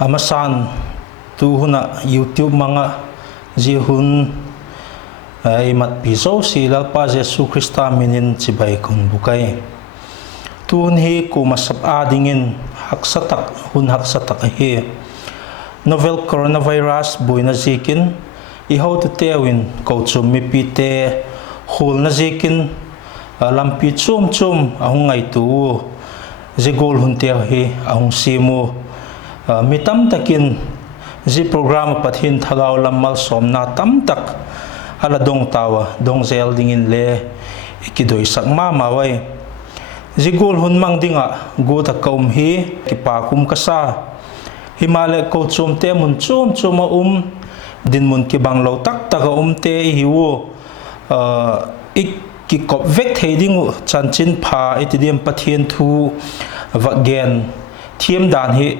amasan tu huna YouTube mga jihun imat piso sila pa Jesu Krista minin sibay kung bukay tun hi ku masap adingin haksatak hi novel coronavirus buy na zikin ihaw tu tewin kau chum mi pite hul na zikin lampi chum ahung ngai tu zigol hun tew hi ahung simu mitam takin zi program pathin thagaw lamal somna tam tak ala dong tawa dong zel dingin le ikidoi sakma mawai zigol hun mang dinga go ta kaum hi kipakum kasa himale ko chum te mun chum din mun ki banglo tak taka te hiwo ik ki kop vek theding chanchin pha itidiam pathian thu vagen thiam dan hi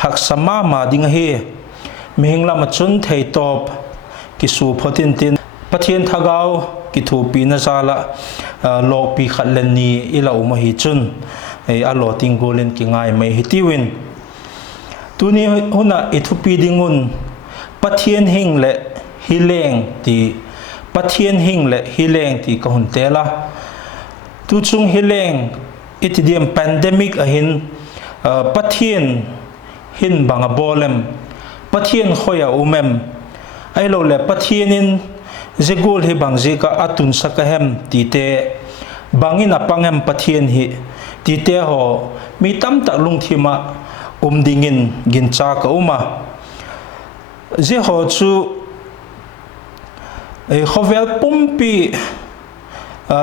hak sama ma ding hi mihingla machun thei top ki su photin tin pathian thagaw ki thu pi na sala lo pi khatlen ni ila uma hi chun ei alo ting golen ki ngai mai hitiwin tuni huna ithupi dingun pathian hing le hileng ti pathian hing le hileng ti kahun tela tu chung hileng itidiam pandemic ahin pathian hin banga bolem pathian khoya umem ai lo le pathianin zegol hi bangji ka atun sakahem tite bangin apangem pathian hi tite ho mi tam tak lungthima dingin gincha ka uma je ho chu ei khovel pumpi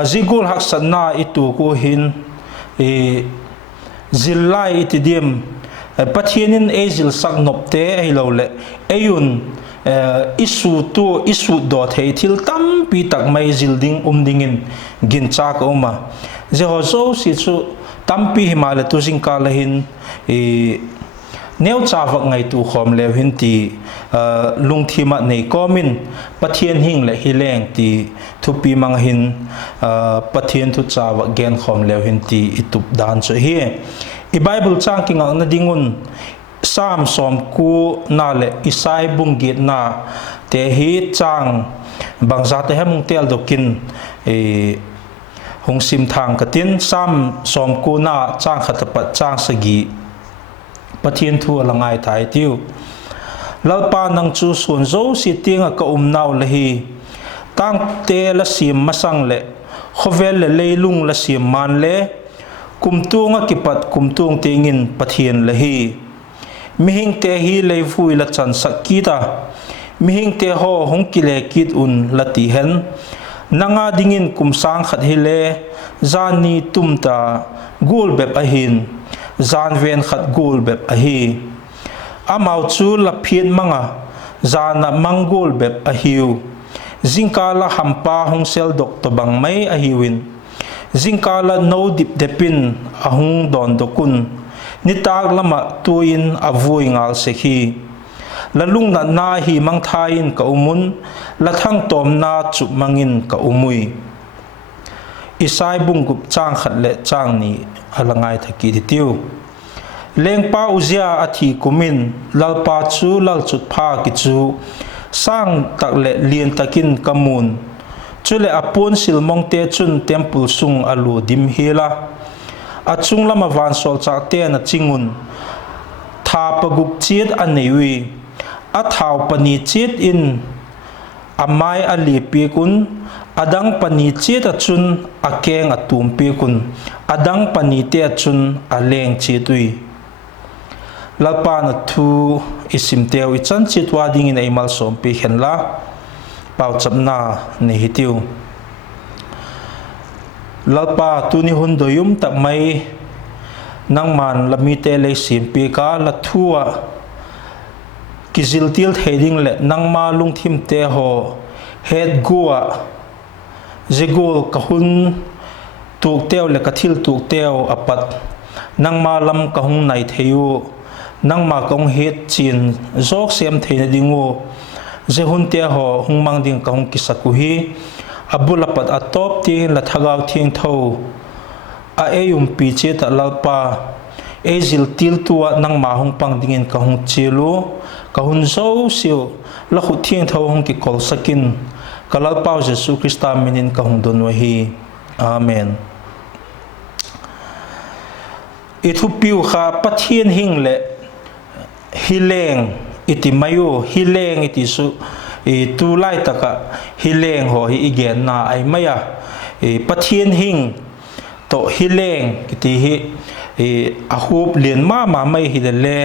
zigul haksanna itu ko hin e zillai itidim pathianin ezil sak nopte ei lo le eyun isu do thei thil tam pi tak mai zilding dingin gincha ka uma je ho so si chu tampi himale tu singka lahin e neu chawak ngai tu khom lew hin ti lungthima nei komin pathian hing le hileng ti thupi mang hin pathian thu chawak gen khom lew hin ti itup dan chu hi i bible chang ki ngang na dingun sam som ku na le isai bungit na te hi chang bangza te hemung tel dokin e hong sim thang katin sam som ku na chang khatapat chang sagi pathian thu alangai thai tiu lalpa nang chu sun zo si tinga ka naw lahi tang te la sim masang le khovel le leilung la sim man le kumtunga kipat kumtung tingin pathian lahi mihing te hi leifui la chan sakita mihing te ho hong kile kit lati hen nanga dingin kumsang khat hile zani tumta gul bep ahin zan ven khat gul bep ahi amau chu la phian manga zana mangul bep ahiu zingkala hampa hong sel dok to bang mai ahiwin zingkala no dip depin ahung don dokun nitag lama tuin avui ngal sekhi lalung na hi mang thain ka umun lathang tom na chup mangin ka umui isai bungup chang khat le chang ni alangai thaki ditiu lengpa uzia athi kumin lalpa chu lal chut pha ki chu sang tak le lien takin kamun chule apun silmong te chun temple sung alu dim hela achung lama van sol cha te na chingun tha paguk chiet anewi athau pani chiet in amai ali pi kun adang pani chiet achun akeng atum pi kun adang pani te achun aleng chitui lalpa na thu isim teu ichan chitwa ding in aimal som pi henla pau chapna ne hitiu lalpa tuni hun doyum tak mai nangman lamite le simpi ka la thua kiziltil theding le nangma lungthim te ho head gua zigol kahun tuk teo le kathil tuk teo apat nangma lam kahung nai theyu nangma kong het chin zok sem theina dingu zehun te ho hungmang ding kahung kisakuhi abulapat atop ti la thagaw thing tho a eyum pi che ta lalpa ezil til tua nang ma hong pang dingin ka hong chilu ka hun zo siu la khu thieng tho hong ki kol sakin kalal pau Jesu Krista minin ka hong don wa hi amen ithu piu kha pathian hing le hileng iti mayu hileng iti su tu lai taka hileng ho hi igen na ai maya pathian hing to hileng iti hi ahub lien ma mai hi le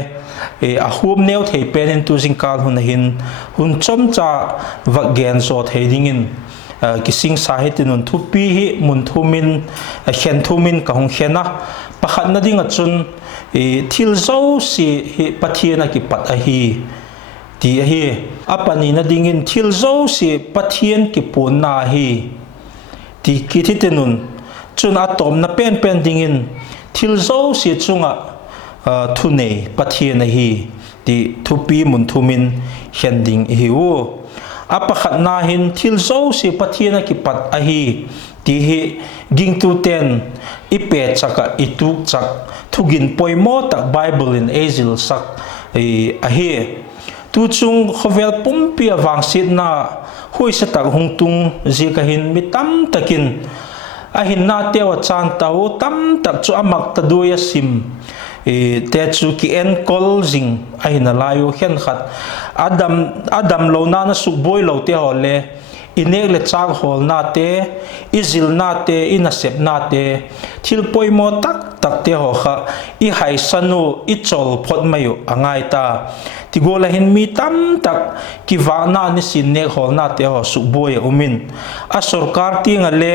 ahub neu thei pen tu jingkal hun hin hun chom cha va gen so thei dingin kising sahitinun thupi hi mun thumin khen thumin ka hong khena pakhat na ding achun thil zo si hi pathian ki pat a hi ti a hi apani na dingin thil zo si pathian ki pon na hi ti kititenun chun atom na pen dingin thil zo si chunga thune pathian a hi ti thupi mun thumin khen ding hi wo apakhat na hin thil zo si pathian ki pat a hi ti hi ging tu ten ipe chaka ituk chak thugin poimo tak Bible in ezil sak a hi tu chung khovel pumpi awang sit na hui sa tak hungtung zikahin mitam takin ahin na tewa chan tau tam tak chu amak ta duya sim te chu ki en kol jing ahin layo khen khat adam lo na suk boy lo te hole inek le chak hol na te izil na te inasep na te thil poimo tak te ho kha I hai sanu I chol phot mayu angai ta tigola hin mi tam tak ki wa na ni sin nek hol na te ho suk boy umin a sarkar ti ngale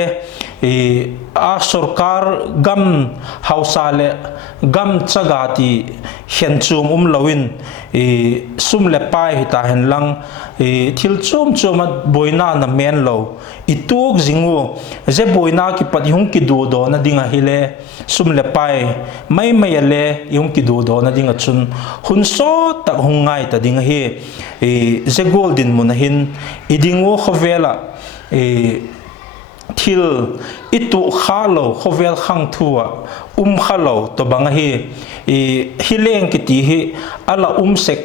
a sarkar gam hausale gam chagati henchum lawin sumle pai hita hen lang thil chum at boina na men lo ituk zingu je boina ki pati hung ki du do na dinga hile sumle pai mai le yung ki du do na dinga chun hun so tak hungai ta dinga hi je golden munahin idingo khovela thil itu khalo khovel khang thua khalo to banga hi hileng kiti hi ala sek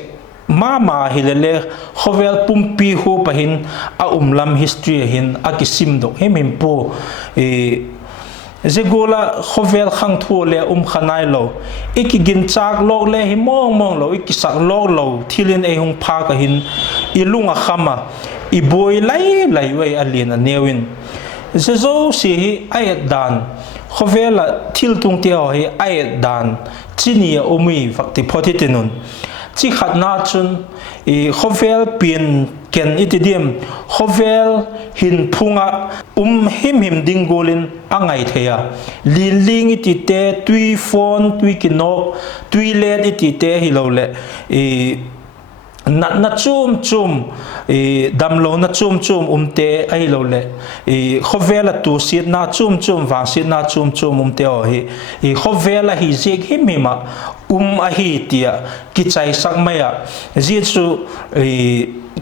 mama hilele khovel pumpi hu pahin a lam history hin a kisim do him po zegola khovel khang thu le khanai lo ikigin chak lok le hi mong lo ikisak lok lo thilin e hung pha ka hin ilunga khama I boy lai wei alien newin zezo si hi ayat dan khovela thil tung te ho hi ayat dan chini umi fakti photitenun chi khatna chun khovel pin ken itidim khovel hin phunga him dingolin angai theya ling itite tui phone tui kinok tui let itite hilole na chum damlo na chum te ai lo le khovela tu sit na chum wang sit na chum te o hi khovela hi jek himima a hi tia ki chai sak maya ji chu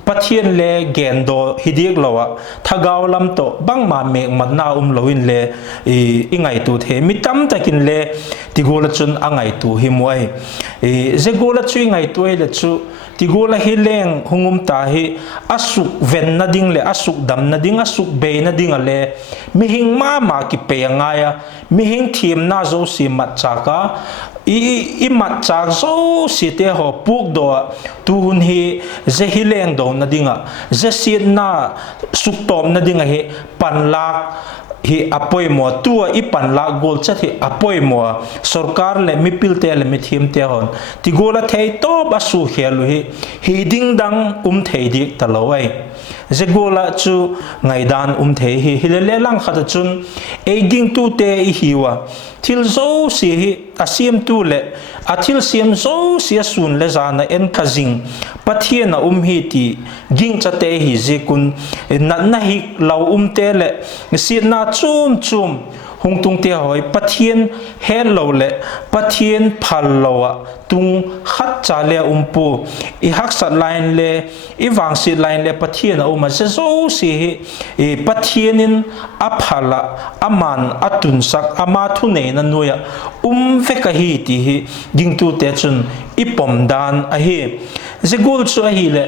pathian le gendo hidiek lawa thagaw lam to bang ma me mat na loin le ingai tu the mitam takin le tigola chun angai tu himwai zegola chu ingai tu le chu tigola hileng hungum ta hi asuk ven na ding le asuk dam na ding asuk be na ding ale mihing ma ki pe ngaya mihing thim na zo si mat chaka I mat chak zo si te ho puk do tu hun hi ze hileng do na dinga ze sit na suk tom na dinga hi pan lak hi apoi mo tua I pan lak gol chat hi apoi mo sarkar le mi pilte le mi thim te hon ti gola thei to ba su khelu hi ding dang thei dik talawai zegola chu ngai dan thei hi hilele lang khata chun e ging tu te I hiwa thil zo si hi asim tu le athil sim zo si asun le zana en khazing pathiana hi ti ging chate hi je kun na hi lau te le si na chum hung tung te hoi pathian hello le pathian phallowa tung khat cha le umpu I hak sat line le I wang sit line le pathian uma se zo si hi pathianin aphala aman atun sak ama thu nei na nuya veka hi ti hi ding tu te chun ipom dan a hi zigul chu a hi le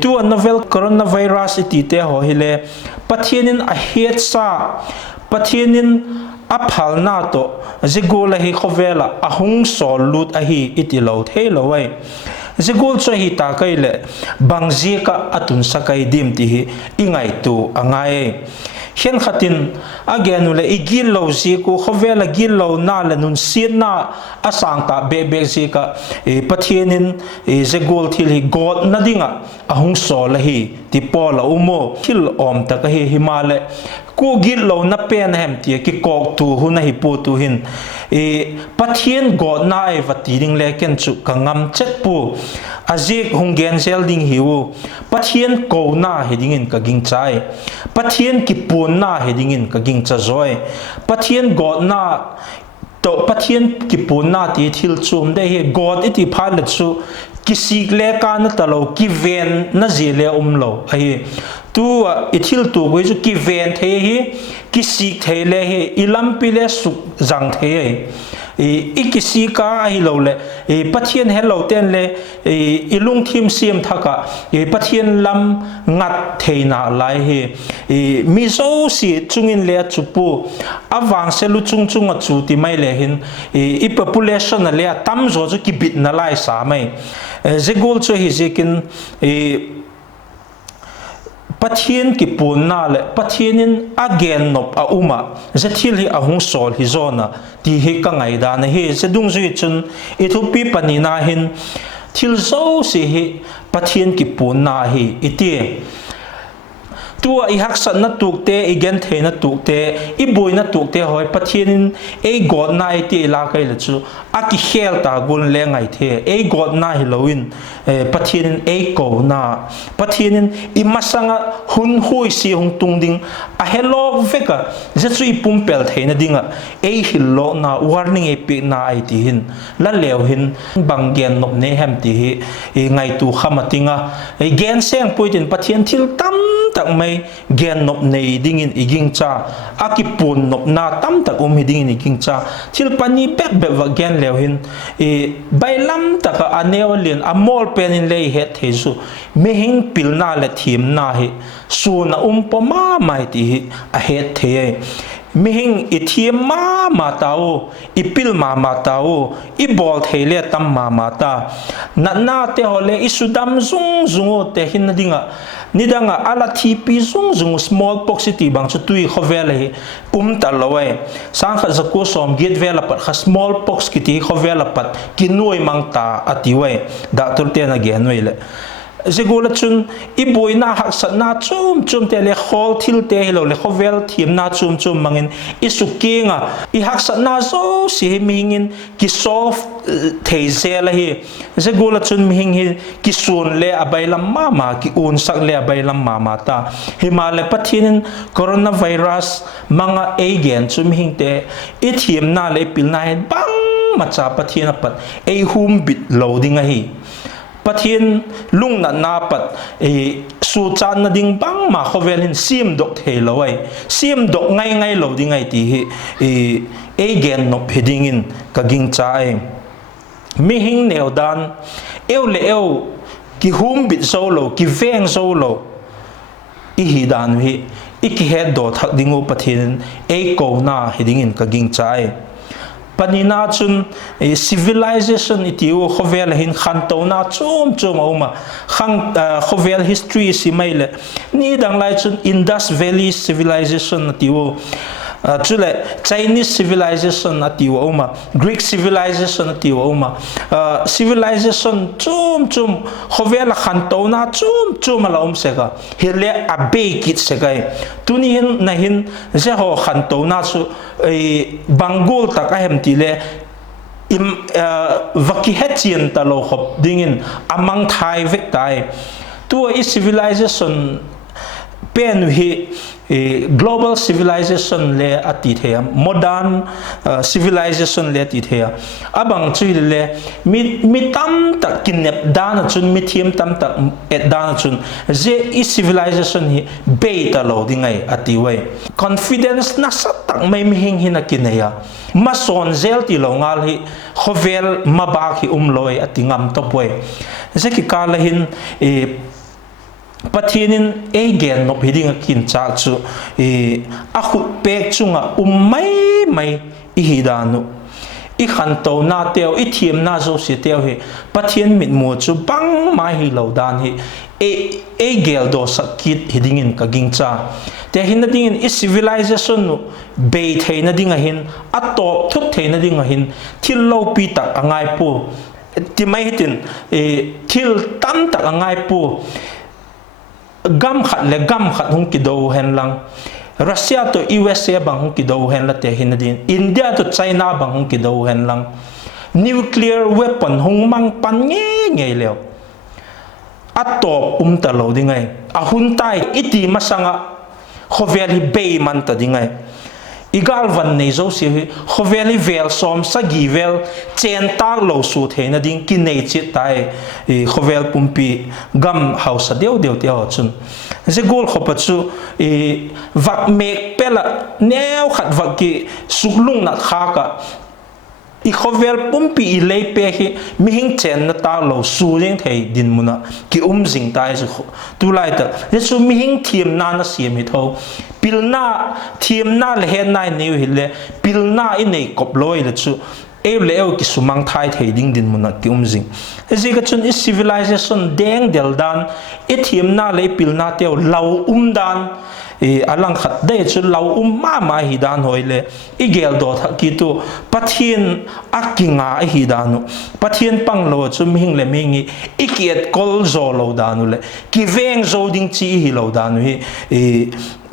tu a novel coronavirus iti te ho hi le pathianin a het sa pathianin aphal na to zigul a hi khovela a hung sol lut a hi iti lo the lo wai zigul chu hi ta kai le bangzi ka atun sakai dim ti hi ingai tu angai hian khatin again le igil lo zi ku khovela gil lo na le nun sin na asang ta be be zi ka pathianin zegol thil hi god na dinga ahung so la hi ti pola umo thil om ta ka hi himale ku gil lo na pen hem ti ki kok tu hu na hi pu tu hin pathian god na ai vati ding le ken chu kangam chet pu azik hung gen sel ding hiu pathian ko na heding in ka ging chai pathian ki pun na heding in ka ging cha zoi pathian god na to pathian ki pun na ti thil chum de he god iti phal chu kisik le ka na talo ki ven na zele lo ai tu ithil tu goi chu ki ven the hi kisik the le he ilam pile su jang the ikisi ka hi lo le pathian hello ten le ilung thim siam thaka pathian lam ngat theina lai he mi so si chungin le chupu awang se lu chung chung a chu ti mai le hin population le tam zo chu ki bit na lai sa mai zegol chu hi zekin pathian ki pun na le pathianin again nop a uma zathil hi ahung sol hi zona ti hi ka ngai da na hi sedung zui chun ithupi panina hin thil zo si hi pathian ki pun na hi iti tua I hak sat na tuk te igen the na tuk te I boy na tuk te hoi pathianin god na ti la kai le chu a ki khel ta gun le ngai the god na hi loin pathianin ko na pathianin I masanga hun hui si hung tung ding a hello veka zetsu I pumpel the na dinga hillo na warning pi na ai ti hin la lew hin banggen nop ne hem ti hi ngai tu khamatinga gen seng puitin pathian thil tam tak mai gen nop nei dingin iging cha akipun nop na tam tak dingin iging cha thil pani pek be wa gen lew hin bailam taka anewalin amol penin le het hesu mehing pilna le thim na hi su na poma mai ti hi a het the mihing ithiam ma tao ipil ma tao ibol thele tam ma ta na te hole isudam zung zungo te hin dinga nidanga ala thipi zung zung small pox ti bang chu tui khovele talawai sang kha zaku som get vela pat kha small pox ki ti khovela pat kinoi mangta atiwai da tur te na gen wele zegola chun iboi na hak sat na chum te le khol thil te hilo le khovel thim na chum mangin isukinga I hak sat na zo si mingin ki soft theizela hi zegola chun ming hi ki sun le abailam mama ki un sak le abailam mama ta himale pathin coronavirus manga again chum hing te ithim na le pil na hen bang macha pathin pat hum bit loading a hi pathin lung na pat su chan na ding bang ma khovelin sim dok the lawai sim dok ngai lo ding ai ti hi gen no heading in ka ging chai mi hing neu dan eu ki hum bit solo ki veng solo I hi dan hi iki head do thak dingo pathin ko na heading in ka ging chai panina chun civilization itiu khovel hin khanto na chum oma khang khovel history si maile ni dang lai chun Indus Valley civilization itiu chule Chinese civilization atiu oma Greek civilization atiu oma civilization chum khovel khanto na chum ala seka hele abe kit sekai tuni hin na hin je ho khanto na chu bangul tak ahem tile vaki hetien talo khop dingin amang thai vek tai tu civilization pen hi global civilization le ati the modern civilization le ati the abang chui le mi tam tak kinep dan chun mi thiam tam tak et dan chun je i civilization hi beta lo dingai ati wai confidence na satak mai mi hing hina kineya mason zel ti lo ngal hi khovel mabak hi loi ati ngam to boy je ki kala hin Patinin again no hiding kin cha chu a khut pek chunga mai ihidanu i khanto na teo i thiam na zo si teo he pathin mit mo chu bang mai hi lo dan hi gel do sakit hiding in ka ging cha te hin na ding in civilization no be theina ding a hin atop thut theina ding a hin thil lo pi tak angai pu ti mai hitin thil tam tak angai pu gam khat hung ki do hen lang Russia to USA bang hung ki do hen la te hin din India to China bang hung ki do hen lang nuclear weapon hung mang pan nge leo atop ta lo dingai a hun tai iti masanga khoveli be man ta dingai igal van nei zo si khoveli vel som sa givel chen tar lo su theina ding ki nei chi tai khovel pumpi gam house deu te ho chun je gol khopa chu vak mek pela neu khat vak ki suklung na kha ka i khovel pumpi i lei pe hi mi hing chen na ta lo su jeng thei din muna ki jing tai su tu lai ta je su mi hing thiam na na siam hi tho pilna thiam na le hen nai ne hi le pilna i nei kop loi le chu le ki sumang thai thei ding din muna ki jing je ka chun is civilization deng del dan i thiam na le pilna teo lau dan alang khat de chu lau ma hi dan hoile igel do tha ki tu pathin akinga hi danu pathin pang lo chu ming le mingi ikiet kol zo lo danu le ki veng zo ding chi hi lo danu hi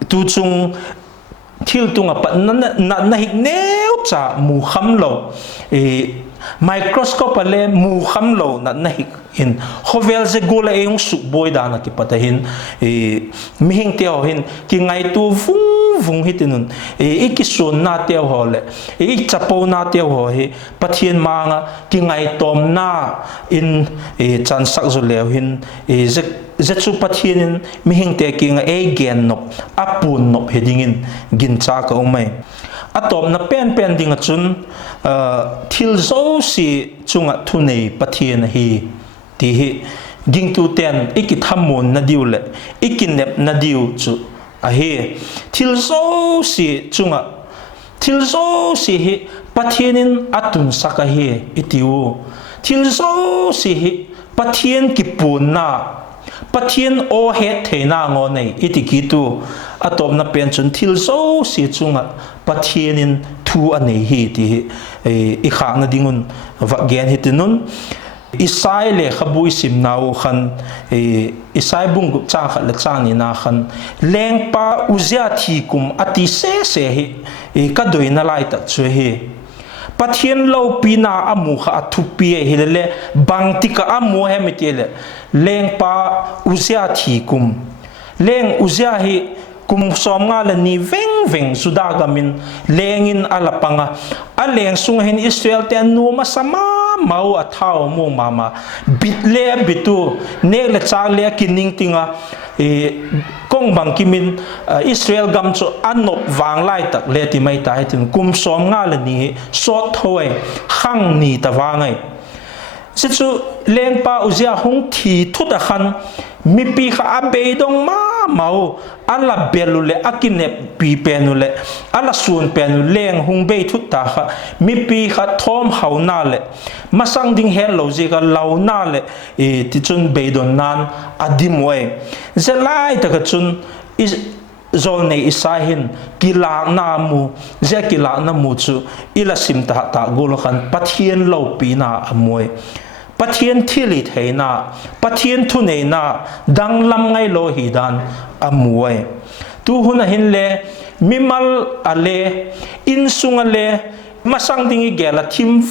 tu chung thil tunga pat na hik neu cha mu kham lo microscope ale mu kham lo na hik in hovel ze gola eung su boy dana ki patahin mi hing teo hin ki ngai tu vung hitinun ikisun na teo hole chapo na teo ho hi pathian manga ki ngai tom na in chan sak zo lew hin ze chu pathian mi hing te ki nga gen nop apun nop hedingin gin cha ka umai atop na pen ding chun thil zo si chunga thunei pathian hi ti hi ging tu ten iki thamun na diu le iki nep na diu chu a hi thil zo si chunga thil zo si hi pathianin atun saka hi itiu thil zo si hi pathian ki pun na pathian o het theina ngo nei iti ki tu atop na pen chun thil zo si chunga pathianin thu anei hi ti i khang na dingun va gen hitinun isai le khabui sim nau khan isai bung gup cha khat la chang ni na khan leng pa uzia thi kum ati se hi ka doi na lai tak chu hi pathian lo pina amu kha athu pi hi le bang ti ka amu he mi te le leng pa uzia thi kum leng uzia hi kum som nga la ni veng suda gamin lengin alapanga aleng sung hin Israel te nu ma sama mau athao mo mama bitle bitu ne le cha le kining tinga kong bang kimin Israel gam chu anop wang lai tak le ti mai tai tin kum som nga la ni so thoi khang ni ta wangai sichu leng pa uzia hung thi thu da khan mi pi kha abe dong ma mau ala belule akine pi penule ala sun penu leng hung be thu ta kha mi pi kha thom hauna le masang ding he loji ka launa le ti chun be don nan adim we zelai ta ka chun is zol nei isahin kila na mu ze kila na mu chu ila sim ta gol khan pathian lo pi na amoy pathian thili theina pathian thu nei na dang lam ngai lo hi dan amuai tu huna hin le mimal ale in sunga le masang dingi gela thim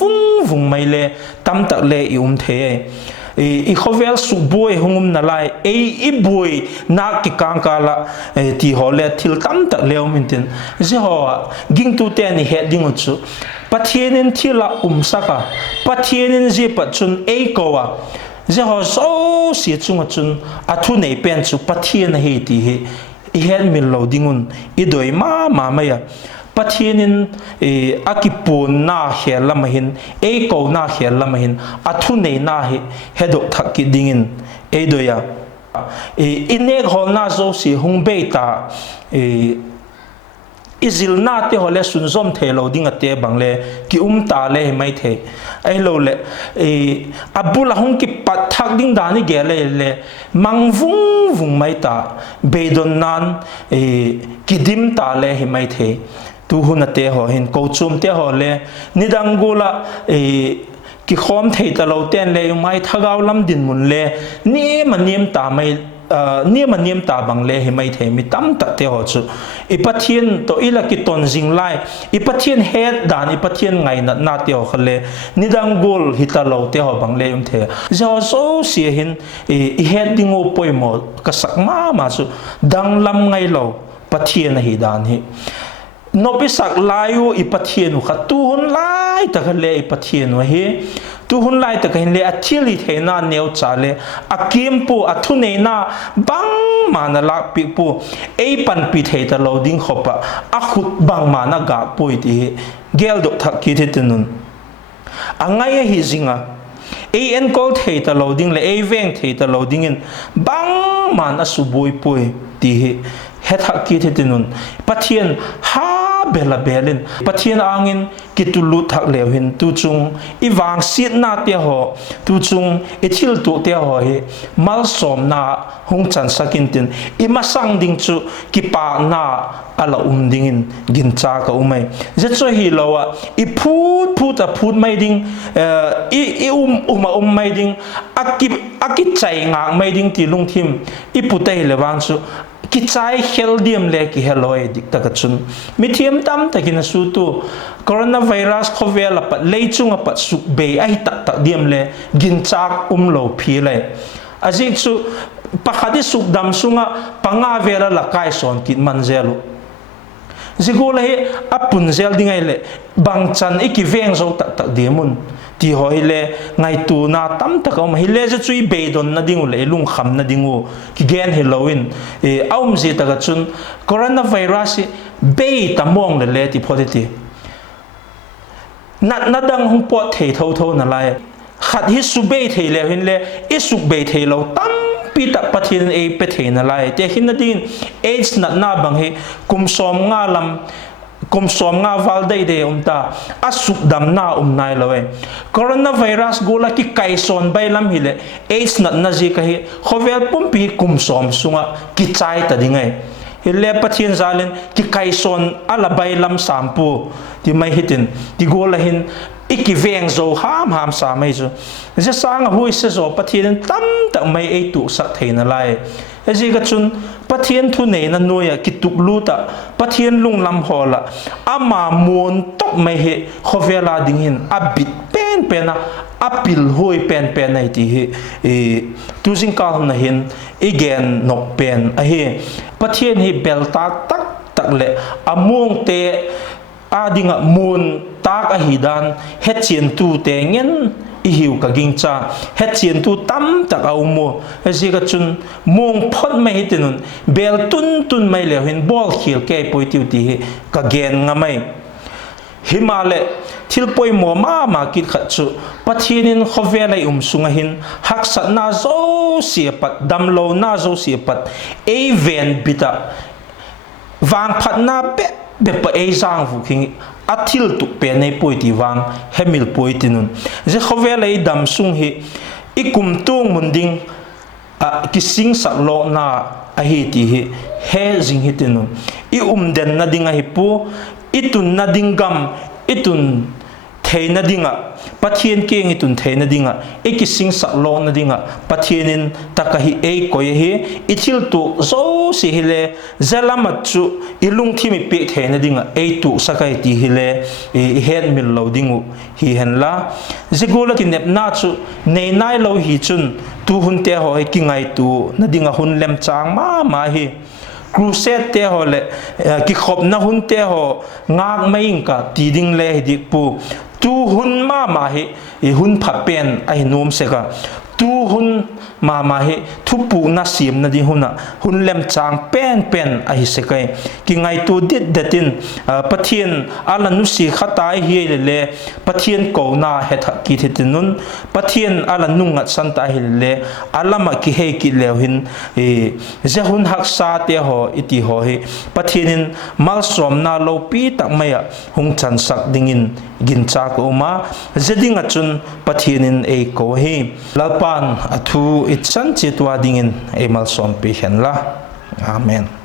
vung mai le tam tak le the i khovel su boy hungum na lai i boy na ki kangkala ti hole thil tam tak leo mintin je ho ging tu te ni heading chu pathianin thila saka pathianin je pachun kowa je ho so si chunga chun athu nei pen chu pathian he ti he i head mil loadingun i doi ma ya pathianin akipun na helamahin ko na helamahin athu nei na he hedok thakki dingin doya inek hol na zo si hungbeita izil na te hole sunzom thelo dinga te bangle ki ta le mai the ai lo le abula hung ki pathak ding dani gele le mangvung vung mai ta beidon nan kidim ta le hi mai the tu hun te ho hin ko chum te ho le nidangula ki khom thei ta lo ten le mai thagaw lam din mun le ni manim ta mai ni manim ta bang le hi mai the mi tam ta te ho chu ipathian to ila ki ton jing lai ipathian head dan ipathian ngai na te ho khale nidangul hita lo te ho bang le the zo so si hin I head ding o poimo ka sak ma chu dang lam ngai lo pathian hi dan hi no pisak layu ipathian kha tu hun lai ta khale ipathian hi tu hun lai ta kahin le athili theina neu chale akim pu athune na bang mana la pi pu pan pi thei ta loading khopa akhut bang mana ga pui ti gel do thak ki thetunun angai hi zinga en call thei ta loading le veng thei ta loading in bang mana subui pui ti hethak ki thetunun pathian ha bela belin pathian angin kitulu thak lewin tu chung iwang sit na te ho tu chung ithil tu te ho he mal som na hung chan sakin tin imasang ding chu kipa na ala dingin gin cha ka umai je cho hi lawa I phut mai ding mai ding akip chai nga mai ding ti lung thim iputai lewang chu ki chai heldiam le ki heloi dik ta ka chun mithiam tam takin su tu coronavirus khovel pat leichunga pat suk be ai tak diam le gin chak lo phi le azik su pakhadi suk dam sunga panga vera la kai son kit manzelu zigula he apun zel dingai le bangchan ikiveng zo tak diamun ti hoi le ngai tu na tam tak om hile je chui beidon na dingu le lung kham na dingu ki gen halloween aum ji ta chun coronavirus be tamong le ti photiti na dang hung pot thei tho na lai khat hi su be thei le hin le isuk be thei lo tam pi ta pathin pe thei na lai te hin na din age na bang he kum som nga lam kum som nga val dei de ta asuk dam na nai lowe coronavirus gola ki kaison bai lam hile age na ji ka hi khovel pum pi kum som sunga ki chai ta dingai hile pathin zalen ki kaison ala bai lam sampu ti mai hitin ti gola hin ikiveng zo ham sa mai zo je sang hui se zo pathin tam tak mai ei tu sak theina lai eji ga chun pathian thu nei na noya kituk luta pathian lung lam hola ama mon tok mai he khovela ding hin abit pen pena apil hoi pen nei ti he tu jing ka na hin igen nok pen a he pathian hi bel tak le among te adinga mun tak a hidan hetchen tu te ngen ihiu ka gingcha hetchen tu tam tak a umo eji ga chun mong phot mai hitinun bel tun mai le hin bol khil ke poitiu ti ka gen nga mai himale thilpoi mo ma kit khat chu pathinin khovelai sunga hin haksat na zo siapat damlo na zo siapat ven bita wang phat na pe be pa ezang vu king athil tu pe nei poiti wang hemil poitinun je khovelai dam sung hi ikum tung munding kising sak lo na a hi ti hi he jing hitinun den na dinga hi pu itun na dingam itun thei na dinga pathian ke ngi tun thei na dinga ekising sak lo na dinga pathianin takahi ei koi hi ichil tu zo si hile zalamat chu ilung thimi pe thei na dinga ei tu sakai ti hile hen mil lo dingu hi hen la zigula ki nep na chu nei nai lo hi chun tu hun te ho ki ngai tu na dinga hun lem chang ma hi crusade te ho le ki khop na hun te ho ngak mai ka ti ding le dik pu tu hun ma hi hun pha pen ai nom se ka tu hun ma hi thu pu na sim na di huna hun lem chang pen ai se kai ki ngai tu dit datin pathian ala nu si khatai hi le pathian ko na he tha ki thitinun pathian ala nungat santa hi le alama ki he ki lewhin je hun hak sa te ho iti ho hi pathianin mal som na lo pi tak maya hung chan sak dingin gin cha ko ma zedinga chun pathianin e ko hi lalpan athu it chan chitwa dingin e mal som pi hen la amen.